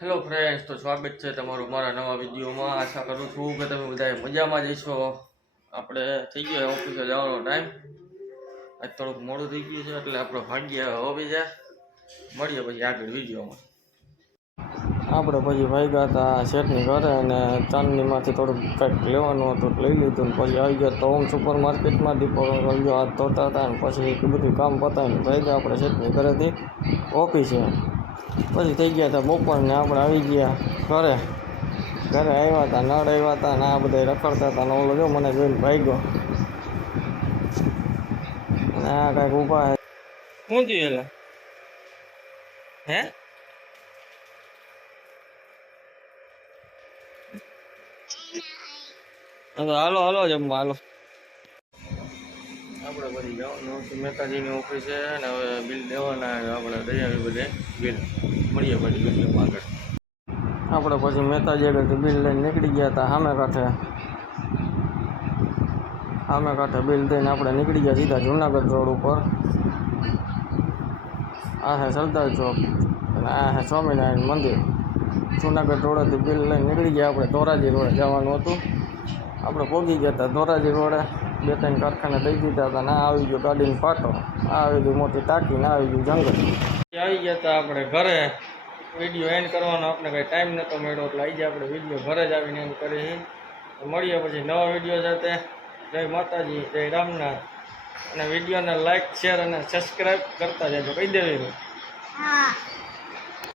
Hello friends, તો સ્વાગત છે તમારું મારા નવા વિડીયોમાં। આશા કરું છું કે તમે બધા મજામાં જ છો। આપણે થઈ ગયો ઓફિસે જવાનો ટાઈમ, આજ થોડુંક મોડું થઈ ગયું છે એટલે આપણે ભાગ્યા ઓફિસે મળીએ પછી આગળ વિડીયોમાં। આપણે પછી ભાગ્યા હતા શેઠની ઘરે અને ચાંદનીમાંથી થોડુંક કંઈક લેવાનું હતું લઈ લીધું ને પછી આવી ગયા તો હોમ સુપર માર્કેટમાં દીપો ગયો હાથ ધોતા હતા ને પછી બધું કામ પતાવીને ભાગ્યા આપણે શેઠની ઘરેથી ઓફિસે। પછી થઈ ગયા હતા બપોરને આપણે આવી ગયા ઘરે આવ્યા હતા, નળ આવ્યા હતા ને આ બધા રખડતા હતા ને ઓલો જો મને જોઈને ભાગ્યો અને આ કાંઈક ઊભા શું થયું એટલે હે હાલો હાલો જમવા હાલો। આપણે પછી જવાનું મહેતાજીની ઓફિસે અને હવે બિલ દેવાના આપણે દઈ આવી બધે બિલ મળીએ પછી વિડીયોમાં આગળ। આપણે પછી મહેતાજી આગળથી બિલ લઈને નીકળી ગયા હતા સામે કાંઠે બિલ દઈને આપણે નીકળી ગયા સીધા જુનાગઢ રોડ ઉપર। આ છે સરદાર ચોક અને આ છે સ્વામિનારાયણ મંદિર। જુનાગઢ રોડેથી બિલ લઈને નીકળી ગયા આપણે ધોરાજી રોડે જવાનું હતું। આપણે પહોંચી ગયા હતા ધોરાજી રોડે, 2-3 કારખાને દઈ દીધા હતા ને આ આવી ગયો ગાડીનો પાટો, આ આવી ગઈ મોટી ટાંકી ને આવી ગયું જંગલ। આવી ગયા હતા આપણે ઘરે, વિડીયો એન્ડ કરવાનો આપણે કંઈ ટાઈમ નહોતો મળ્યો એટલે આજે આપણે વિડીયો ઘરે જ આવીને એન્ડ કરીએ। મળીએ પછી નવા વિડીયો સાથે। જય માતાજી, જય રામનાથ, અને વિડીયોને લાઈક, શેર અને સબસ્ક્રાઈબ કરતા જજો, કહી દેવી।